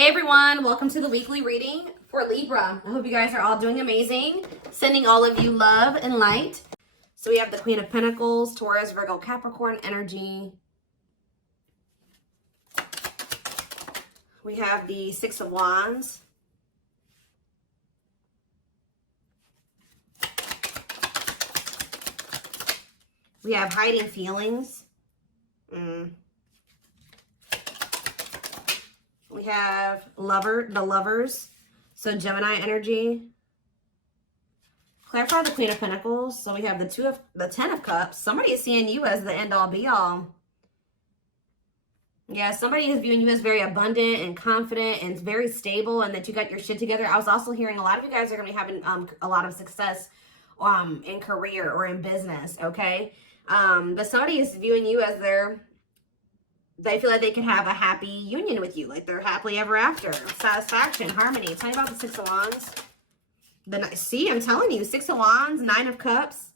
Hey everyone, welcome to the weekly reading for Libra. I hope you guys are all doing amazing. Sending all of you love and light. So we have the Queen of Pentacles, Taurus, Virgo, Capricorn energy. We have the Six of Wands. We have hiding feelings. We have the lovers. So Gemini energy. Clarify the Queen of Pentacles. So we have the Ten of Cups. Somebody is seeing you as the end all be all. Yeah, somebody is viewing you as very abundant and confident and very stable and that you got your shit together. I was also hearing a lot of you guys are going to be having a lot of success in career or in business, okay? But somebody is viewing you as they feel like they can have a happy union with you, like they're happily ever after, satisfaction, harmony. Tell me about the Six of Wands. See, I'm telling you, Six of Wands, Nine of Cups.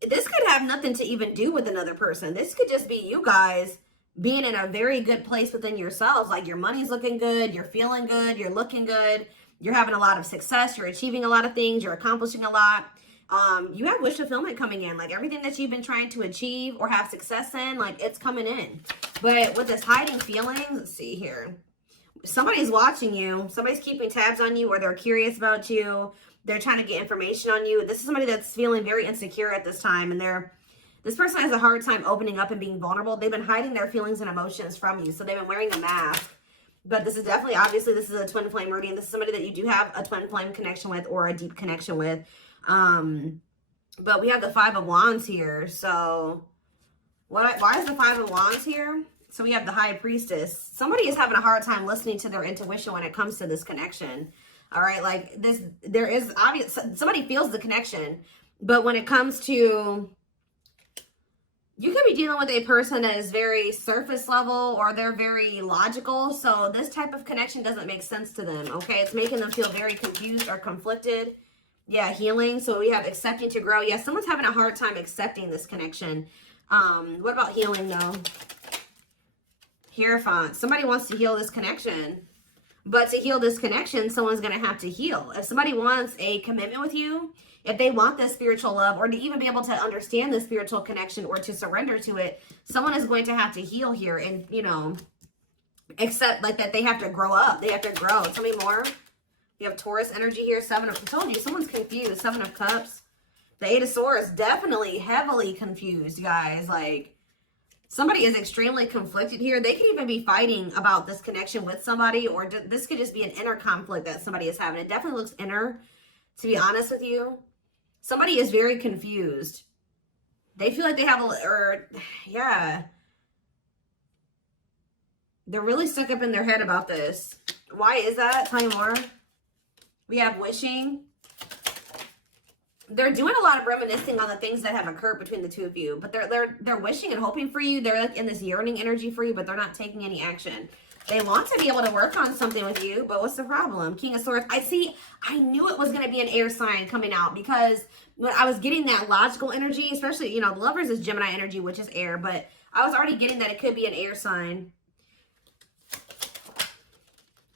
This could have nothing to even do with another person. This could just be you guys being in a very good place within yourselves. Like your money's looking good, you're feeling good, you're looking good, you're having a lot of success, you're achieving a lot of things, you're accomplishing a lot. You have wish fulfillment coming in, like everything that you've been trying to achieve or have success in, like it's coming in. But with this hiding feelings, let's see here. Somebody's watching you. Somebody's keeping tabs on you, or they're curious about you. They're trying to get information on you. This is somebody that's feeling very insecure at this time, and this person has a hard time opening up and being vulnerable. They've been hiding their feelings and emotions from you, so they've been wearing a mask. But this is definitely, obviously, this is a twin flame reading. This is somebody that you do have a twin flame connection with or a deep connection with. But we have the Five of Wands here. So why is the Five of Wands here? So we have the High Priestess. Somebody is having a hard time listening to their intuition when it comes to this connection. All right, like this, there is obvious, somebody feels the connection, but when it comes to, you could be dealing with a person that is very surface level or they're very logical. So this type of connection doesn't make sense to them. Okay, it's making them feel very confused or conflicted. Yeah, healing. So we have accepting to grow. Yeah, someone's having a hard time accepting this connection. What about healing though? Hierophant. Somebody wants to heal this connection. But to heal this connection, someone's going to have to heal. If somebody wants a commitment with you, if they want this spiritual love or to even be able to understand the spiritual connection or to surrender to it, someone is going to have to heal here and, you know, accept like that they have to grow up. They have to grow. Tell me more. You have Taurus energy here. I told you, someone's confused. Seven of Cups. The Eight of Swords, definitely heavily confused, guys. Like, somebody is extremely conflicted here. They could even be fighting about this connection with somebody, or this could just be an inner conflict that somebody is having. It definitely looks inner, to be honest with you. Somebody is very confused. They feel like they have yeah. They're really stuck up in their head about this. Why is that? Tell me more. We have wishing. They're doing a lot of reminiscing on the things that have occurred between the two of you, but they're wishing and hoping for you. They're like in this yearning energy for you, but they're not taking any action. They want to be able to work on something with you, but what's the problem? King of Swords. I knew it was going to be an air sign coming out because when I was getting that logical energy, especially, you know, the Lovers is Gemini energy, which is air, but I was already getting that it could be an air sign.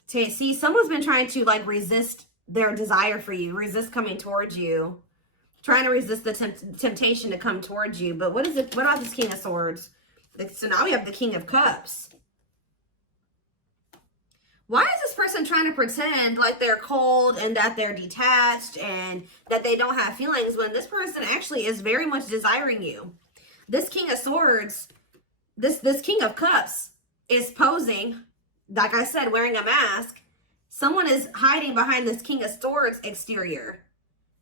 See, someone's been trying to like resist their desire for you, resist coming towards you, trying to resist the temptation to come towards you. But what is it? What about this King of Swords? So now we have the King of Cups. Why is this person trying to pretend like they're cold and that they're detached and that they don't have feelings when this person actually is very much desiring you? This King of Swords, this King of Cups is posing, like I said, wearing a mask. Someone is hiding behind this King of Swords exterior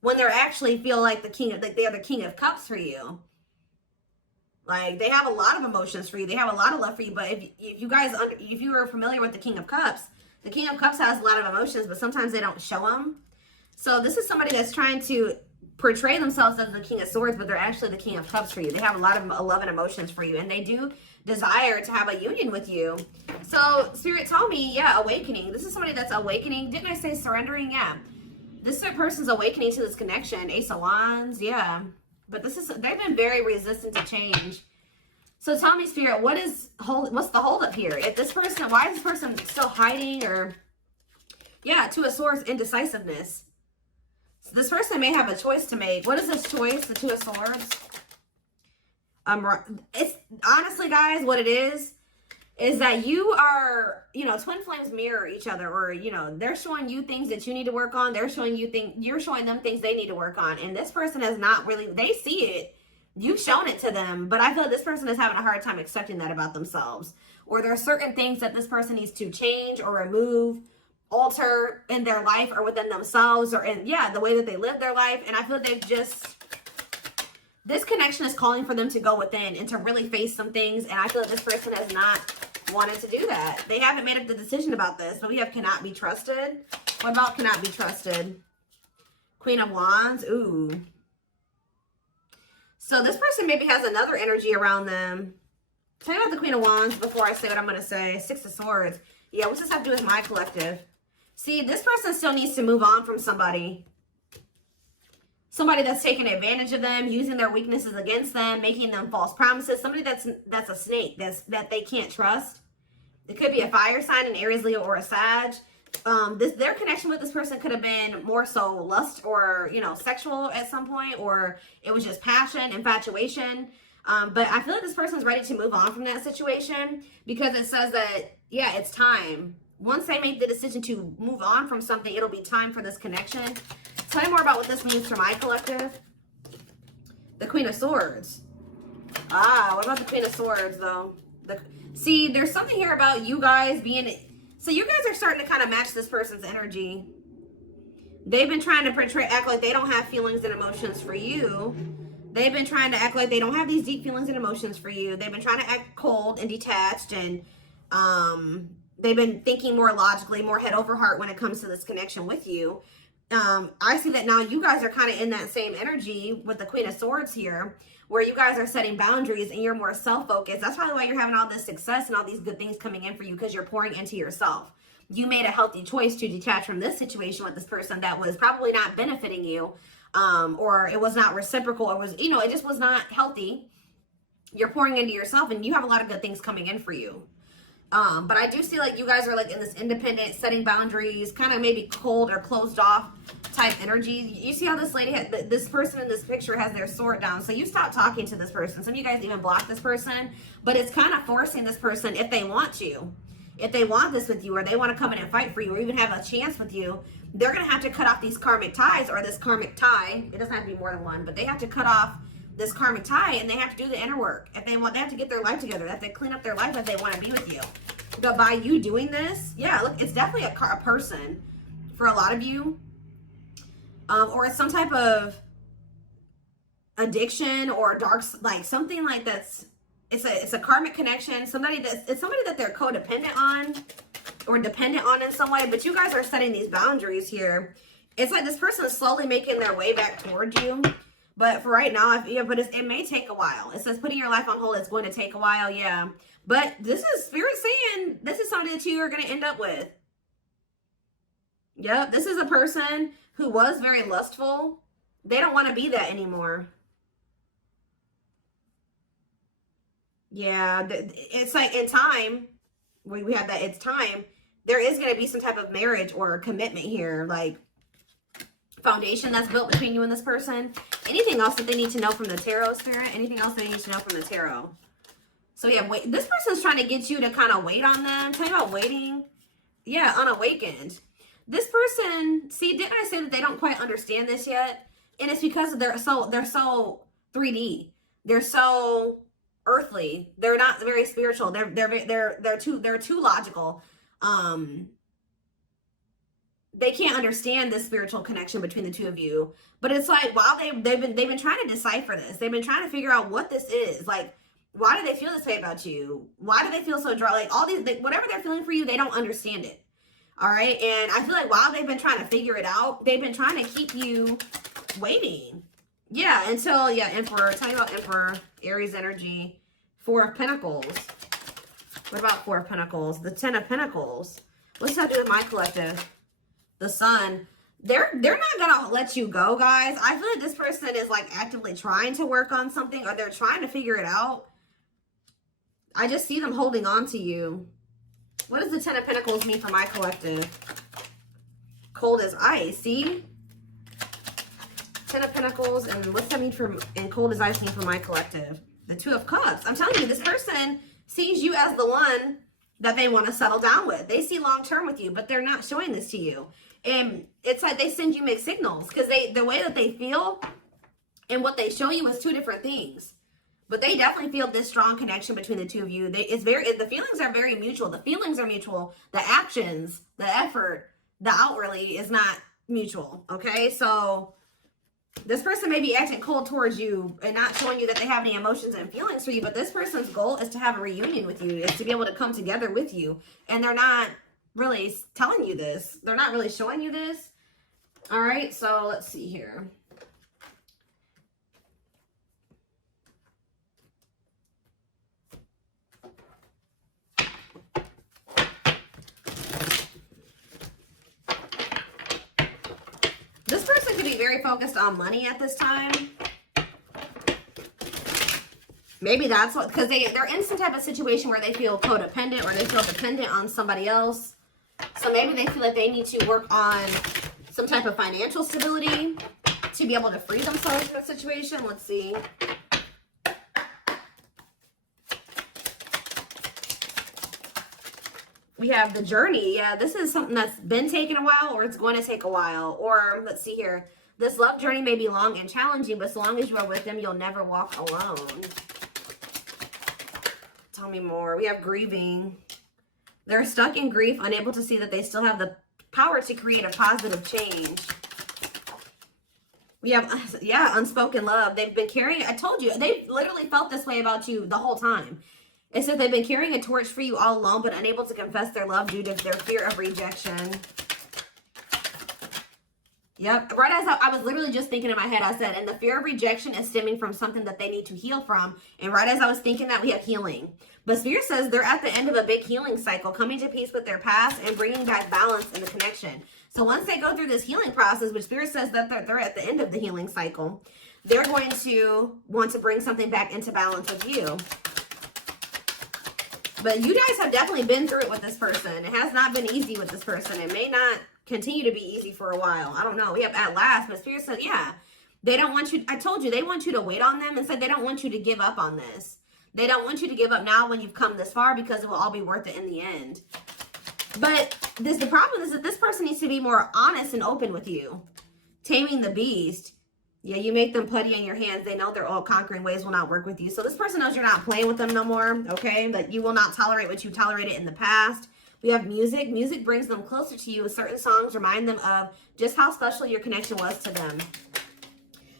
when they're actually feel like they are the King of Cups for you. Like they have a lot of emotions for you. They have a lot of love for you. But if you are familiar with the King of Cups has a lot of emotions, but sometimes they don't show them. So this is somebody that's trying to portray themselves as the King of Swords, but they're actually the King of Cups for you. They have a lot of love and emotions for you, and they do desire to have a union with you. So Spirit told me, yeah, awakening. This is somebody that's awakening. Didn't I say surrendering? Yeah. This person's awakening to this connection. Ace of Wands, yeah. But they've been very resistant to change. So tell me, Spirit, what's the holdup here? If this person, why is this person still hiding? Or, yeah, Two of Swords, indecisiveness. So this person may have a choice to make. What is this choice? The Two of Swords. It's honestly, guys, what it is that you are, you know, twin flames mirror each other, or, you know, they're showing you things that you need to work on. They're showing you you're showing them things they need to work on. And this person has not really, they see it. You've shown it to them, but I feel like this person is having a hard time accepting that about themselves. Or there are certain things that this person needs to change or remove, alter in their life or within themselves, or in, yeah, the way that they live their life. And I feel like this connection is calling for them to go within and to really face some things. And I feel like this person has not wanted to do that. They haven't made up the decision about this, but we have cannot be trusted. What about cannot be trusted? Queen of Wands. Ooh. So this person maybe has another energy around them. Tell me about the Queen of Wands before I say what I'm going to say. Six of Swords. Yeah, what's this have to do with my collective? See, this person still needs to move on from somebody. Somebody that's taking advantage of them, using their weaknesses against them, making them false promises. Somebody that's a snake, that they can't trust. It could be a fire sign, an Aries, Leo, or a Sag. Their connection with this person could have been more so lust or, you know, sexual at some point, or it was just passion, infatuation. But I feel like this person's ready to move on from that situation, because it says that, yeah, it's time. Once they make the decision to move on from something, it'll be time for this connection. Tell me more about what this means for my collective. The Queen of Swords. Ah, what about the Queen of Swords, though? See, there's something here about you guys being... So you guys are starting to kind of match this person's energy. They've been trying to act like they don't have feelings and emotions for you. They've been trying to act like they don't have these deep feelings and emotions for you. They've been trying to act cold and detached, and they've been thinking more logically, more head over heart when it comes to this connection with you. I see that now you guys are kind of in that same energy with the Queen of Swords here, where you guys are setting boundaries and you're more self-focused. That's probably why you're having all this success and all these good things coming in for you, because you're pouring into yourself. You made a healthy choice to detach from this situation with this person that was probably not benefiting you, or it was not reciprocal, or was, you know, it just was not healthy. You're pouring into yourself and you have a lot of good things coming in for you. But I do see like you guys are like in this independent, setting boundaries, kind of maybe cold or closed off type energy. You see how this lady, this person in this picture has their sword down. So you stop talking to this person. Some of you guys even block this person, but it's kind of forcing this person, if they want to, if they want this with you, or they want to come in and fight for you, or even have a chance with you, they're going to have to cut off these karmic ties, or this karmic tie. It doesn't have to be more than one, but they have to cut off this karmic tie, and they have to do the inner work. If they want, they have to get their life together. They have to clean up their life if they want to be with you. But by you doing this, yeah, look, it's definitely a person for a lot of you. Or it's some type of addiction or dark, like something like that's, it's a karmic connection. It's somebody that they're codependent on or dependent on in some way. But you guys are setting these boundaries here. It's like this person is slowly making their way back towards you. But for right now, but it may take a while. It says putting your life on hold, it's going to take a while, yeah. But this is Spirit saying this is somebody that you are going to end up with. Yep, this is a person who was very lustful. They don't want to be that anymore. Yeah, it's like in time, we have that it's time, there is going to be some type of marriage or commitment here, like foundation that's built between you and this person. Anything else that they need to know from the tarot, Spirit? Anything else they need to know from the tarot? So yeah, wait, this person's trying to get you to kind of wait on them. Tell you about waiting. Yeah, unawakened. This person, see, didn't I say that they don't quite understand this yet? And it's because they're so 3D. They're so earthly. They're not very spiritual. They're too logical. They can't understand this spiritual connection between the two of you. But it's like, while they've been trying to decipher this. They've been trying to figure out what this is. Like, why do they feel this way about you? Why do they feel so dry? Like, all these, whatever they're feeling for you, they don't understand it. All right. And I feel like while they've been trying to figure it out, they've been trying to keep you waiting. Yeah. Until, yeah, Emperor. Tell me about Emperor, Aries energy, Four of Pentacles. What about Four of Pentacles? The Ten of Pentacles. What's that do with my collective? The Sun. They're not gonna let you go, guys. I feel like this person is like actively trying to work on something, or they're trying to figure it out. I just see them holding on to you. What does the Ten of Pentacles mean for my collective? Cold as ice, see? Ten of Pentacles, and what's that mean for, and cold as ice mean for my collective? The Two of Cups. I'm telling you, this person sees you as the one that they want to settle down with. They see long-term with you, but they're not showing this to you. And it's like they send you mixed signals because the way that they feel and what they show you is two different things. But they definitely feel this strong connection between the two of you. The feelings are very mutual. The feelings are mutual. The actions, the effort, the outwardly is not mutual. Okay, so this person may be acting cold towards you and not showing you that they have any emotions and feelings for you, but this person's goal is to have a reunion with you, is to be able to come together with you. And they're not really telling you this. They're not really showing you this. All right, so let's see here. This person could be very focused on money at this time. Maybe that's what, because they're in some type of situation where they feel codependent or they feel dependent on somebody else. So maybe they feel like they need to work on some type of financial stability to be able to free themselves from the situation. Let's see. We have the journey. Yeah, this is something that's been taking a while, or it's going to take a while. Or let's see here. This love journey may be long and challenging, but as long as you are with them, you'll never walk alone. Tell me more. We have grieving. They're stuck in grief, unable to see that they still have the power to create a positive change. We have, yeah, unspoken love. They've been carrying, I told you, they've literally felt this way about you the whole time. It says they've been carrying a torch for you all alone, but unable to confess their love due to their fear of rejection. Yep. Right as I was literally just thinking in my head, I said, and the fear of rejection is stemming from something that they need to heal from. And right as I was thinking that, we have healing. But Spirit says they're at the end of a big healing cycle, coming to peace with their past and bringing back balance in the connection. So once they go through this healing process, which Spirit says that they're at the end of the healing cycle, they're going to want to bring something back into balance with you. But you guys have definitely been through it with this person. It has not been easy with this person. It may not continue to be easy for a while. I don't know. We have at last, but Spirit said, yeah, they don't want you. I told you, they want you to wait on them and said they don't want you to give up on this. They don't want you to give up now when you've come this far, because it will all be worth it in the end. But the problem is that this person needs to be more honest and open with you. Taming the beast. Yeah, you make them putty in your hands. They know their all conquering ways will not work with you. So this person knows you're not playing with them no more, okay? That you will not tolerate what you tolerated in the past. We have music. Music brings them closer to you. Certain songs remind them of just how special your connection was to them.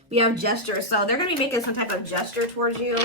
We have gestures. So they're going to be making some type of gesture towards you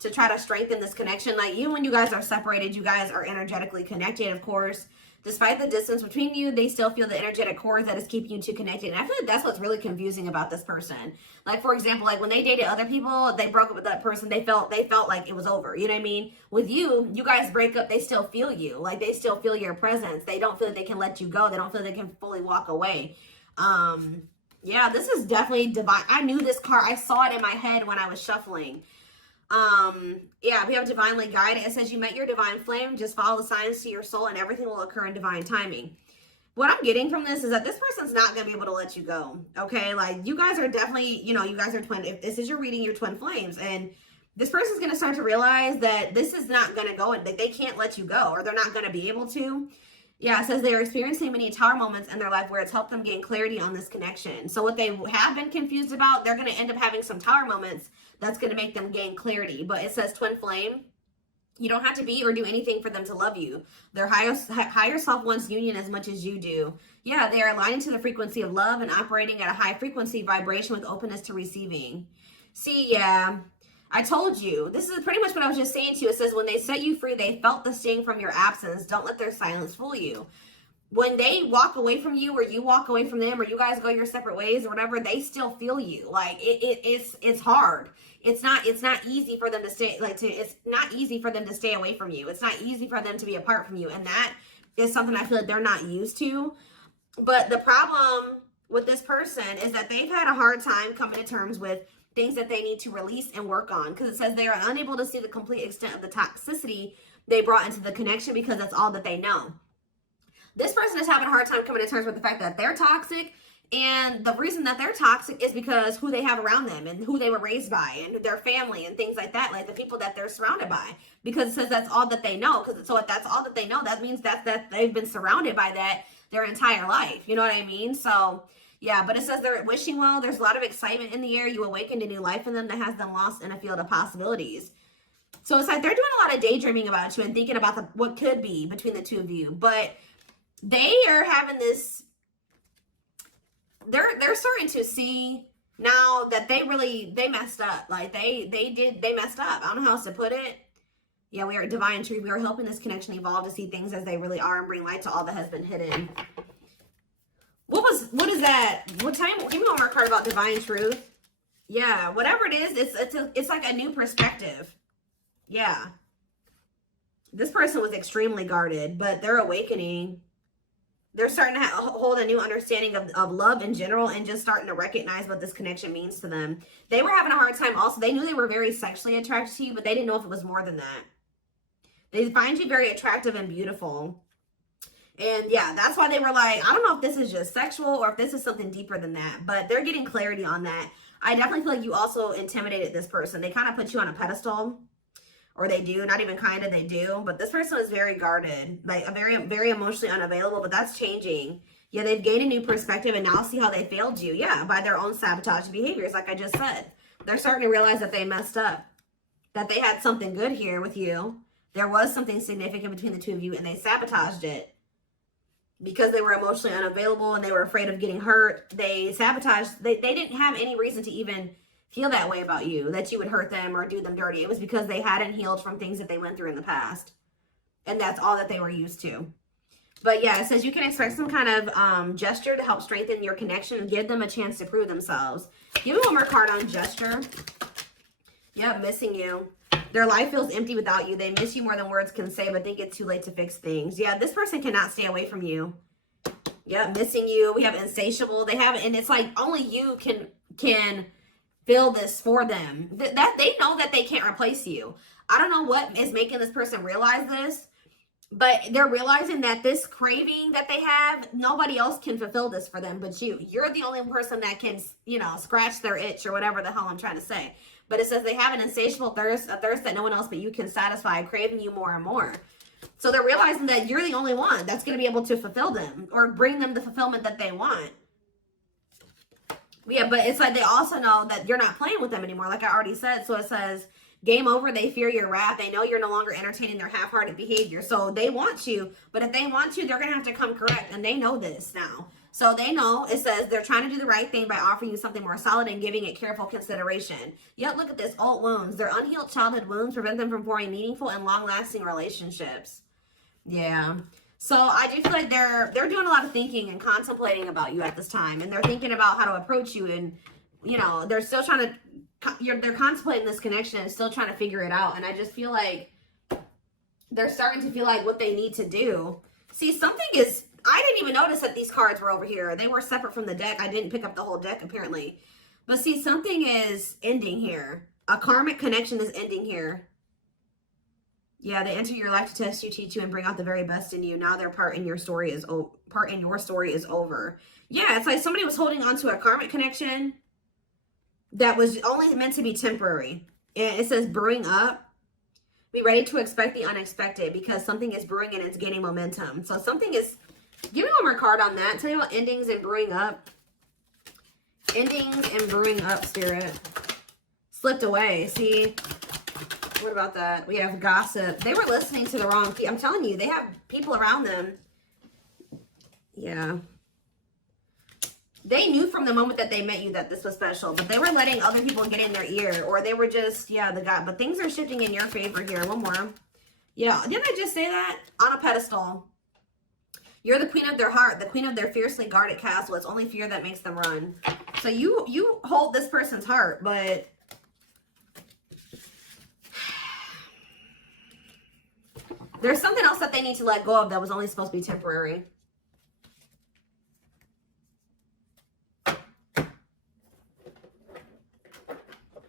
to try to strengthen this connection. Like you, when you guys are separated, you guys are energetically connected, of course. Despite the distance between you, they still feel the energetic cord that is keeping you two connected. And I feel like that's what's really confusing about this person. Like, for example, like when they dated other people, they broke up with that person. They felt like it was over. You know what I mean? With you, you guys break up, they still feel you. Like, they still feel your presence. They don't feel that they can let you go. They don't feel they can fully walk away. Yeah, this is definitely divine. I knew this card. I saw it in my head when I was shuffling. Yeah, we have divinely guided. It says you met your divine flame. Just follow the signs to your soul and everything will occur in divine timing. What I'm getting from this is that this person's not going to be able to let you go. Okay. Like you guys are definitely, you know, you guys are twin. If this is your reading, your twin flames, and this person's going to start to realize that this is not going to go and that they can't let you go, or they're not going to be able to. Yeah, it says they are experiencing many tower moments in their life where it's helped them gain clarity on this connection. So what they have been confused about, they're going to end up having some tower moments that's going to make them gain clarity. But it says twin flame. You don't have to be or do anything for them to love you. Their higher self wants union as much as you do. Yeah, they are aligning to the frequency of love and operating at a high frequency vibration with openness to receiving. See, yeah, I told you. This is pretty much what I was just saying to you. It says when they set you free, they felt the sting from your absence. Don't let their silence fool you. When they walk away from you, or you walk away from them, or you guys go your separate ways or whatever, they still feel you. Like it's hard. It's not easy for them to stay, it's not easy for them to stay away from you. It's not easy for them to be apart from you. And that is something I feel like they're not used to. But the problem with this person is that they've had a hard time coming to terms with things that they need to release and work on, because it says they are unable to see the complete extent of the toxicity they brought into the connection because that's all that they know. This person is having a hard time coming to terms with the fact that they're toxic, and the reason that they're toxic is because who they have around them and who they were raised by and their family and things like that, like the people that they're surrounded by, because it says that's all that they know. So if that's all that they know, that means that they've been surrounded by that their entire life. You know what I mean? So yeah, but it says they're wishing well. There's a lot of excitement in the air. You awakened a new life in them that has them lost in a field of possibilities. So it's like they're doing a lot of daydreaming about you and thinking about what could be between the two of you. But they are having this, they're starting to see now that they messed up. Like they messed up. I don't know how else to put it. Yeah, we are divine truth. We are helping this connection evolve to see things as they really are and bring light to all that has been hidden. What is that? What time? Give me one more card about divine truth. Yeah, whatever it is, it's like a new perspective. Yeah. This person was extremely guarded, but they're awakening. They're starting to hold a new understanding of love in general and just starting to recognize what this connection means to them. They were having a hard time also. They knew they were very sexually attracted to you, but they didn't know if it was more than that. They find you very attractive and beautiful. And yeah, that's why they were like, I don't know if this is just sexual or if this is something deeper than that, but they're getting clarity on that. I definitely feel like you also intimidated this person. They kind of put you on a pedestal. Or they do, not even kind of, they do. But this person is very guarded, like very emotionally unavailable, but that's changing. Yeah, they've gained a new perspective and now see how they failed you. Yeah, by their own sabotage behaviors, like I just said. They're starting to realize that they messed up, that they had something good here with you. There was something significant between the two of you and they sabotaged it. Because they were emotionally unavailable and they were afraid of getting hurt, they sabotaged. They didn't have any reason to even feel that way about you, that you would hurt them or do them dirty. It was because they hadn't healed from things that they went through in the past. And that's all that they were used to. But yeah, it says you can expect some kind of gesture to help strengthen your connection and give them a chance to prove themselves. Give me one more card on gesture. Yep, missing you. Their life feels empty without you. They miss you more than words can say, but think it's too late to fix things. Yeah, this person cannot stay away from you. Yep, missing you. We have insatiable. They have, and it's like only you can feel this for them. That they know that they can't replace you. I don't know what is making this person realize this, but they're realizing that this craving that they have, nobody else can fulfill this for them but you. You're the only person that can, you know, scratch their itch or whatever the hell I'm trying to say. But it says they have an insatiable thirst, a thirst that no one else but you can satisfy, craving you more and more. So they're realizing that you're the only one that's going to be able to fulfill them or bring them the fulfillment that they want. Yeah, but it's like they also know that you're not playing with them anymore, like I already said. So it says, game over, they fear your wrath. They know you're no longer entertaining their half-hearted behavior. So they want you, but if they want you, they're going to have to come correct. And they know this now. So they know, it says, they're trying to do the right thing by offering you something more solid and giving it careful consideration. Yet look at this, old wounds. Their unhealed childhood wounds prevent them from forming meaningful and long-lasting relationships. Yeah. So I do feel like they're doing a lot of thinking and contemplating about you at this time. And they're thinking about how to approach you. And, you know, they're still trying to, they're contemplating this connection and still trying to figure it out. And I just feel like they're starting to feel like what they need to do. See, something is, I didn't even notice that these cards were over here. They were separate from the deck. I didn't pick up the whole deck apparently. But see, something is ending here. A karmic connection is ending here. Yeah, they enter your life to test you, teach you, and bring out the very best in you. Now their part in your story is over. Yeah, it's like somebody was holding on to a karmic connection that was only meant to be temporary. And it says brewing up. Be ready to expect the unexpected because something is brewing and it's gaining momentum. So something is, give me one more card on that. Tell me about endings and brewing up. Endings and brewing up, Spirit. Slipped away, see? What about that? We have gossip. They were listening to the wrong people. I'm telling you, they have people around them. Yeah. They knew from the moment that they met you that this was special, but they were letting other people get in their ear, or they were just, yeah, the guy. But things are shifting in your favor here. One more. Yeah, didn't I just say that? On a pedestal. You're the queen of their heart, the queen of their fiercely guarded castle. It's only fear that makes them run. So you hold this person's heart, but there's something else that they need to let go of that was only supposed to be temporary.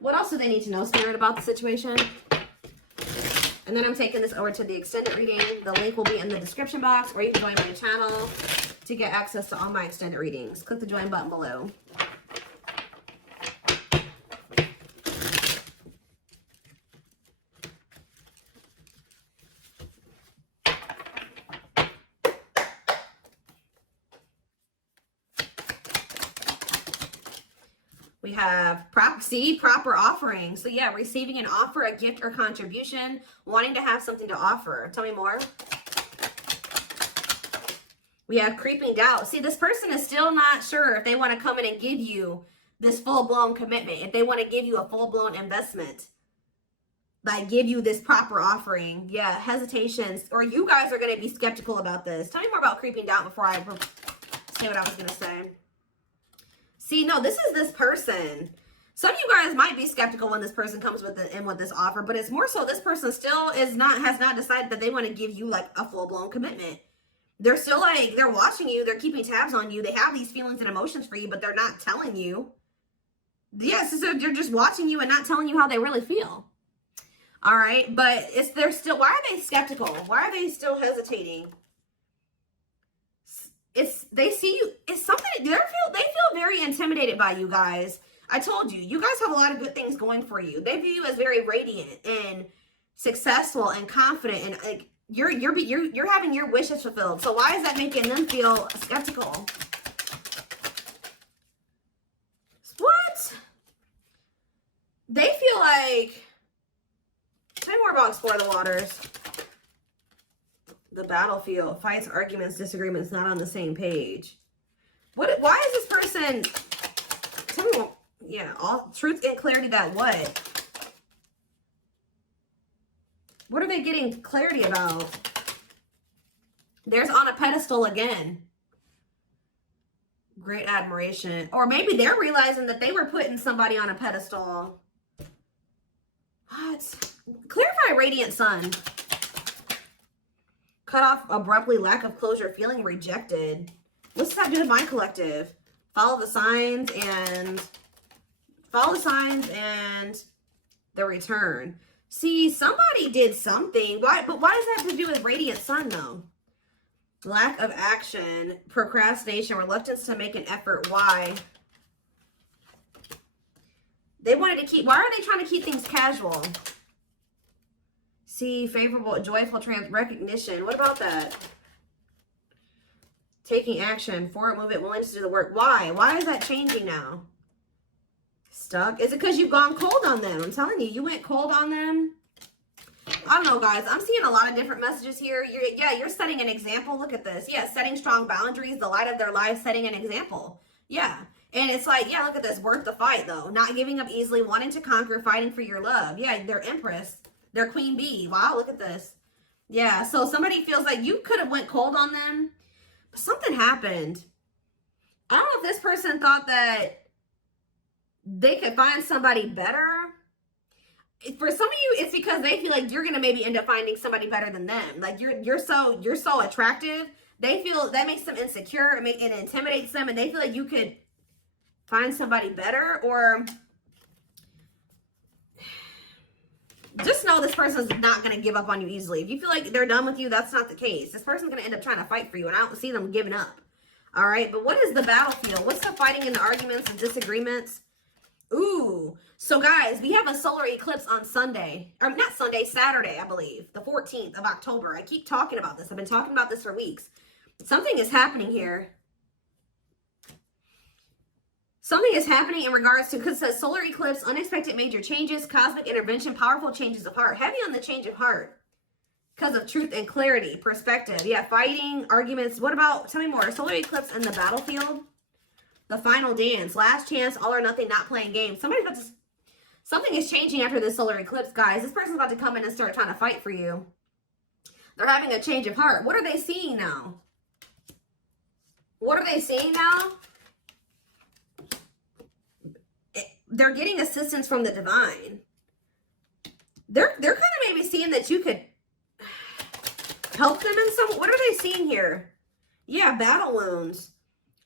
What else do they need to know, Spirit, about the situation? And then I'm taking this over to the extended reading. The link will be in the description box, or you can join my channel to get access to all my extended readings. Click the join button below. We have proper offering. So yeah, receiving an offer, a gift, or contribution, wanting to have something to offer. Tell me more. We have creeping doubt. See, this person is still not sure if they want to come in and give you this full-blown commitment, if they want to give you a full-blown investment, like give you this proper offering. Yeah, hesitations, or you guys are going to be skeptical about this. Tell me more about creeping doubt before I say what I was going to say. See, no, this is this person. Some of you guys might be skeptical when this person comes with this offer, but it's more so this person still has not decided that they want to give you like a full-blown commitment. They're still like, they're watching you, they're keeping tabs on you, they have these feelings and emotions for you, but they're not telling you. Yes, so they're just watching you and not telling you how they really feel. All right, but they're still, why are they skeptical? Why are they still hesitating? They see you, it's something, they feel very intimidated by you guys. I told you, you guys have a lot of good things going for you. They view you as very radiant and successful and confident, and like you're having your wishes fulfilled. So why is that making them feel skeptical? What? They feel like, tell me more about Explore the Waters. The battlefield, fights, arguments, disagreements, not on the same page. Why is this person, tell me more, yeah, all truth and clarity that what? What are they getting clarity about? There's on a pedestal again. Great admiration. Or maybe they're realizing that they were putting somebody on a pedestal. What? Clarify radiant sun. Cut off abruptly, lack of closure, feeling rejected. What's that do with my collective? Follow the signs and the return. See, somebody did something. But why does that have to do with radiant sun though? Lack of action, procrastination, reluctance to make an effort. Why? They wanted to keep, why are they trying to keep things casual? See, favorable, joyful, recognition. What about that? Taking action, forward movement, willingness to do the work. Why? Why is that changing now? Stuck? Is it because you've gone cold on them? I'm telling you, you went cold on them. I don't know, guys. I'm seeing a lot of different messages here. You're setting an example. Look at this. Yeah, setting strong boundaries, the light of their life, setting an example. Yeah. And it's like, yeah, look at this. Worth the fight, though. Not giving up easily, wanting to conquer, fighting for your love. Yeah, they're Empress. They're Queen Bee. Wow, look at this. Yeah, so somebody feels like you could have went cold on them, but something happened. I don't know if this person thought that they could find somebody better. For some of you, it's because they feel like you're going to maybe end up finding somebody better than them. Like you're so attractive. They feel that makes them insecure and it intimidates them, and they feel like you could find somebody better. Or just know this person's not going to give up on you easily. If you feel like they're done with you, that's not the case. This person's going to end up trying to fight for you, and I don't see them giving up. All right, but what is the battlefield? What's the fighting and the arguments and disagreements? Ooh, so guys, we have a solar eclipse on Sunday. Or not Sunday, Saturday, I believe. The 14th of October. I keep talking about this. I've been talking about this for weeks. Something is happening here. Something is happening in regards to, because it says solar eclipse, unexpected major changes, cosmic intervention, powerful changes of heart. Heavy on the change of heart. Because of truth and clarity, perspective. Yeah, fighting, arguments. What about, tell me more. Solar eclipse and the battlefield. The final dance. Last chance, all or nothing, not playing games. Something is changing after this solar eclipse, guys. This person's about to come in and start trying to fight for you. They're having a change of heart. What are they seeing now? What are they seeing now? They're getting assistance from the divine. They're kind of maybe seeing that you could help them in some, what are they seeing here? Yeah, battle wounds.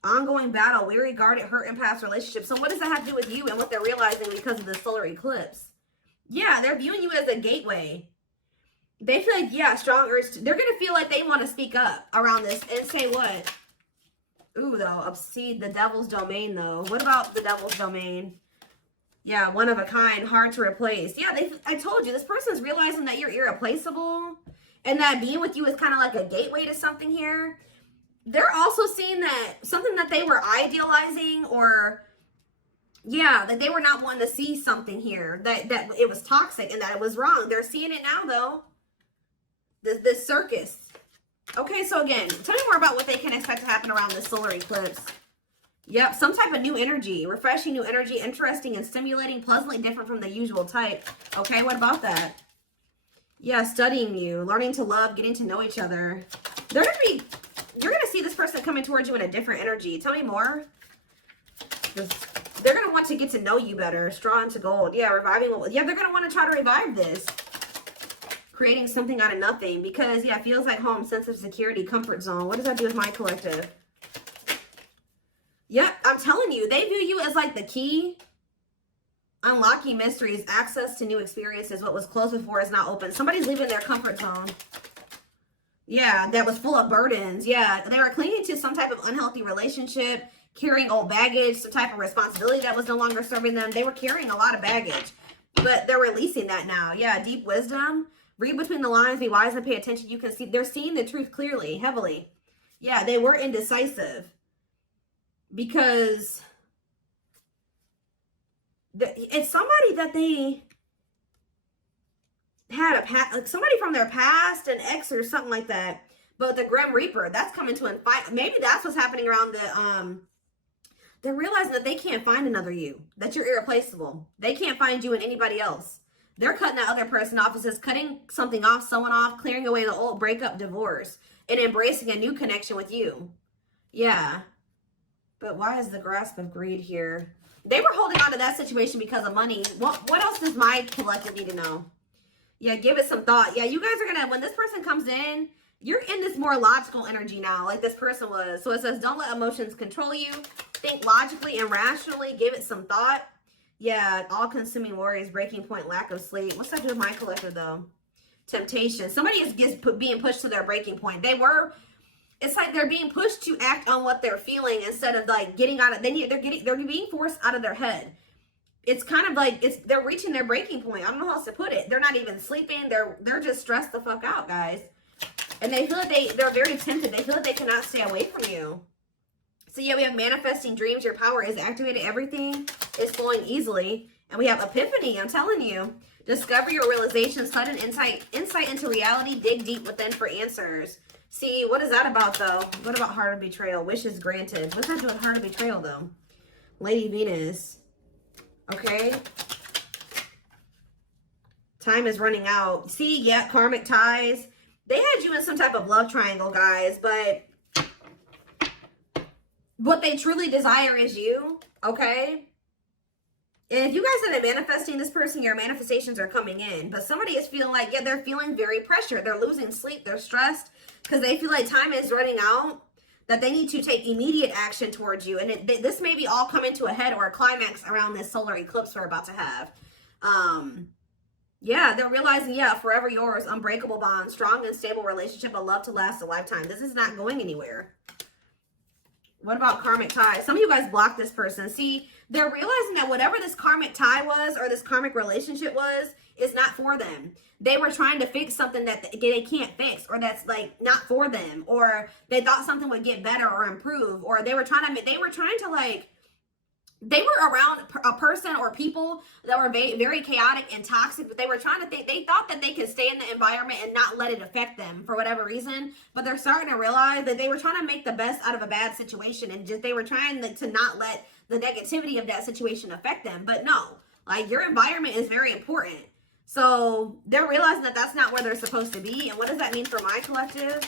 Ongoing battle, weary, guarded, hurt, and past relationships. So what does that have to do with you and what they're realizing because of the solar eclipse? Yeah, they're viewing you as a gateway. They feel like, yeah, strong urge. They're going to feel like they want to speak up around this and say what? Ooh, though, see, the devil's domain, though. What about the devil's domain? Yeah, one of a kind, hard to replace. Yeah, I told you, this person's realizing that you're irreplaceable and that being with you is kind of like a gateway to something here. They're also seeing that something that they were idealizing, or yeah, that they were not wanting to see something here, that it was toxic and that it was wrong. They're seeing it now, though. This circus. Okay, so again, tell me more about what they can expect to happen around this solar eclipse. Yep, some type of new energy, refreshing new energy, interesting and stimulating, pleasantly different from the usual type. Okay, what about that? Yeah, studying you, learning to love, getting to know each other. You're gonna see this person coming towards you in a different energy. Tell me more. They're gonna want to get to know you better. Straw into gold. Yeah, reviving. Yeah, they're gonna want to try to revive this. Creating something out of nothing, because yeah, it feels like home, sense of security, comfort zone. What does that do with my collective? Yep, I'm telling you, they view you as like the key. Unlocking mysteries, access to new experiences. What was closed before is now open. Somebody's leaving their comfort zone. Yeah, that was full of burdens. Yeah, they were clinging to some type of unhealthy relationship, carrying old baggage, some type of responsibility that was no longer serving them. They were carrying a lot of baggage, but they're releasing that now. Yeah, deep wisdom. Read between the lines, be wise and pay attention. You can see they're seeing the truth clearly, heavily. Yeah, they were indecisive because it's somebody that they had like somebody from their past, an ex or something like that. But the Grim Reaper, that's coming to an fight. Maybe that's what's happening around the they're realizing that they can't find another you, that you're irreplaceable. They can't find you in anybody else. They're cutting that other person off. It says cutting something off, someone off, clearing away the old breakup, divorce, and embracing a new connection with you. Yeah. But why is the grasp of greed here? They were holding on to that situation because of money. What else does my collective need to know? Yeah, give it some thought. Yeah, you guys are going to, when this person comes in, you're in this more logical energy now, like this person was. So it says, don't let emotions control you. Think logically and rationally. Give it some thought. Yeah, all-consuming worries, breaking point, lack of sleep. What's that do with my collective, though? Temptation. Somebody is being pushed to their breaking point. It's like they're being pushed to act on what they're feeling instead of like getting out of. They're being forced out of their head. It's kind of like they're reaching their breaking point. I don't know how else to put it. They're not even sleeping. They're just stressed the fuck out, guys. And they feel like they're very tempted. They feel like they cannot stay away from you. So yeah, we have manifesting dreams. Your power is activated. Everything is flowing easily. And we have epiphany. I'm telling you. Discover your realization. Sudden insight into reality. Dig deep within for answers. See, what is that about, though? What about heart of betrayal? Wishes granted. What's that doing with heart of betrayal, though? Lady Venus. Okay. Time is running out. See, yeah, karmic ties. They had you in some type of love triangle, guys, but what they truly desire is you, okay? And if you guys end up manifesting this person, your manifestations are coming in. But somebody is feeling like, yeah, they're feeling very pressured. They're losing sleep. They're stressed because they feel like time is running out, that they need to take immediate action towards you. And this may be all coming to a head or a climax around this solar eclipse we're about to have. Yeah, they're realizing, yeah, forever yours, unbreakable bond, strong and stable relationship, a love to last a lifetime. This is not going anywhere. What about karmic ties? Some of you guys blocked this person. See, they're realizing that whatever this karmic tie was or this karmic relationship was is not for them. They were trying to fix something that they can't fix, or that's like not for them, or they thought something would get better or improve, or they were trying to like, they were around a person or people that were very, very chaotic and toxic, but they were trying to think, they thought that they could stay in the environment and not let it affect them for whatever reason. But they're starting to realize that they were trying to make the best out of a bad situation, and just they were trying to not let the negativity of that situation affect them. But no, like, your environment is very important. So they're realizing that that's not where they're supposed to be. And what does that mean for my collective?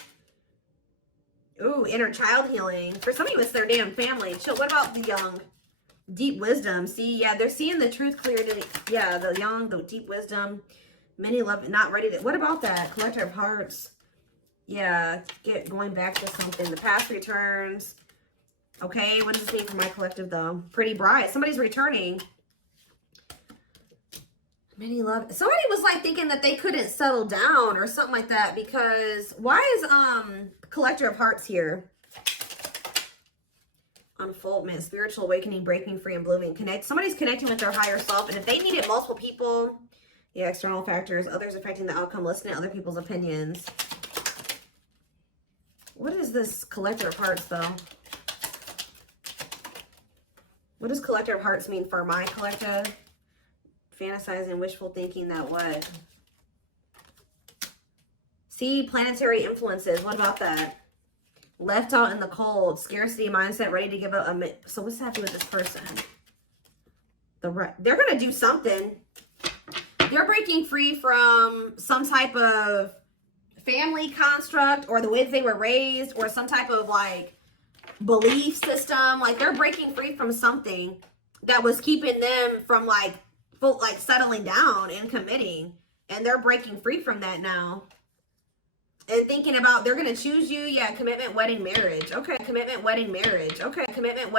Ooh, inner child healing. For some of you, it's their damn family. What about the young? Deep wisdom. See, yeah, they're seeing the truth clearly. Yeah, the young, the deep wisdom. Many love, not ready to. What about that? Collector of hearts. Yeah, going back to something. The past returns. Okay, what does this mean for my collective, though? Pretty bright. Somebody's returning. Many love. Somebody was like thinking that they couldn't settle down or something like that, because why is Collector of Hearts here? Unfoldment, spiritual awakening, breaking free and blooming. Somebody's connecting with their higher self, and if they needed multiple people, yeah, external factors, others affecting the outcome, listening to other people's opinions. What is this Collector of Hearts, though? What does Collector of Hearts mean for my collective? Fantasizing, wishful thinking, that what? See, planetary influences. What about that? Left out in the cold, scarcity mindset, ready to give up. So what's happening with this person? They're going to do something. They're breaking free from some type of family construct, or the way that they were raised, or some type of like belief system. Like they're breaking free from something that was keeping them from like settling down and committing, and they're breaking free from that now and thinking about they're going to choose you. Yeah, commitment, wedding, marriage. Okay, commitment, wedding, marriage. Okay, commitment, wedding.